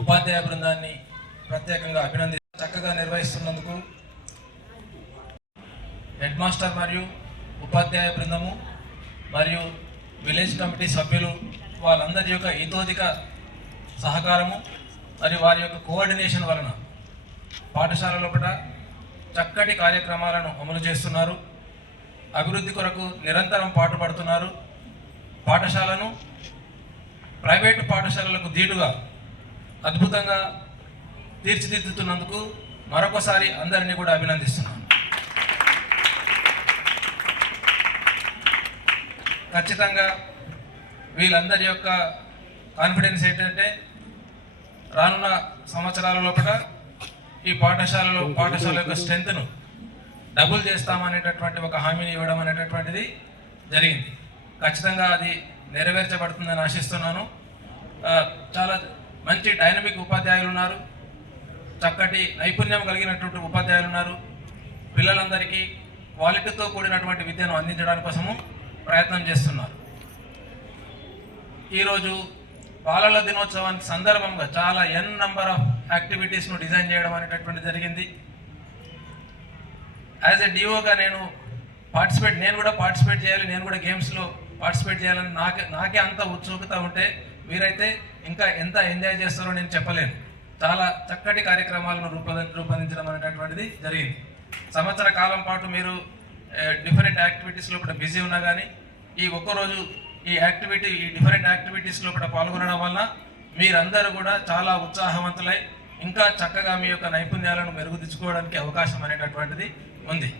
ఉపాధ్యాయ బృందాన్ని ప్రత్యేకంగా చక్కగా నిర్వహిస్తున్నందుకు హెడ్ మాస్టర్ మరియు ఉపాధ్యాయ బృందము మరియు విలేజ్ కమిటీ సభ్యులు వాళ్ళందరి యొక్క ఇతోధిక సహకారము మరియు వారి యొక్క కోఆర్డినేషన్ వలన పాఠశాల లోపల చక్కటి కార్యక్రమాలను అమలు చేస్తున్నారు. అభివృద్ధి కొరకు నిరంతరం పాటుపడుతున్నారు. పాఠశాలను ప్రైవేటు పాఠశాలలకు ధీటుగా అద్భుతంగా తీర్చిదిద్దుతున్నందుకు మరొకసారి అందరినీ కూడా అభినందిస్తున్నాను. ఖచ్చితంగా వీళ్ళందరి యొక్క కాన్ఫిడెన్స్ ఏంటంటే రానున్న సంవత్సరాల లోపల ఈ పాఠశాల యొక్క స్ట్రెంత్ను డబుల్ చేస్తామనేటటువంటి ఒక హామీని ఇవ్వడం అనేటటువంటిది జరిగింది. ఖచ్చితంగా అది నెరవేర్చబడుతుందని ఆశిస్తున్నాను. చాలా మంచి డైనమిక్ ఉపాధ్యాయులు ఉన్నారు, చక్కటి నైపుణ్యం కలిగినటువంటి ఉపాధ్యాయులు ఉన్నారు. పిల్లలందరికీ క్వాలిటీతో కూడినటువంటి విద్యను అందించడానికి కోసము ప్రయత్నం చేస్తున్నారు. ఈరోజు బాలల దినోత్సవానికి సందర్భంగా చాలా నంబర్ ఆఫ్ యాక్టివిటీస్ను డిజైన్ చేయడం అనేటటువంటి జరిగింది. యాజ్ ఎ డిఓగా నేను కూడా పార్టిసిపేట్ చేయాలి, నేను కూడా గేమ్స్లో పార్టిసిపేట్ చేయాలని నాకే అంత ఉత్సుకత ఉంటే మీరైతే ఇంకా ఎంత ఎంజాయ్ చేస్తారో నేను చెప్పలేను. చాలా చక్కటి కార్యక్రమాలను రూపొందించడం అనేటటువంటిది జరిగింది. సంవత్సర కాలం పాటు మీరు డిఫరెంట్ యాక్టివిటీస్లో కూడా బిజీ ఉన్నా కానీ ఈ ఒక్కరోజు ఈ డిఫరెంట్ యాక్టివిటీస్లో కూడా పాల్గొనడం వలన మీరందరూ కూడా చాలా ఉత్సాహవంతులై ఇంకా చక్కగా మీ యొక్క నైపుణ్యాలను మెరుగుదిద్దుకోవడానికి అవకాశం అనేటటువంటిది ఉంది.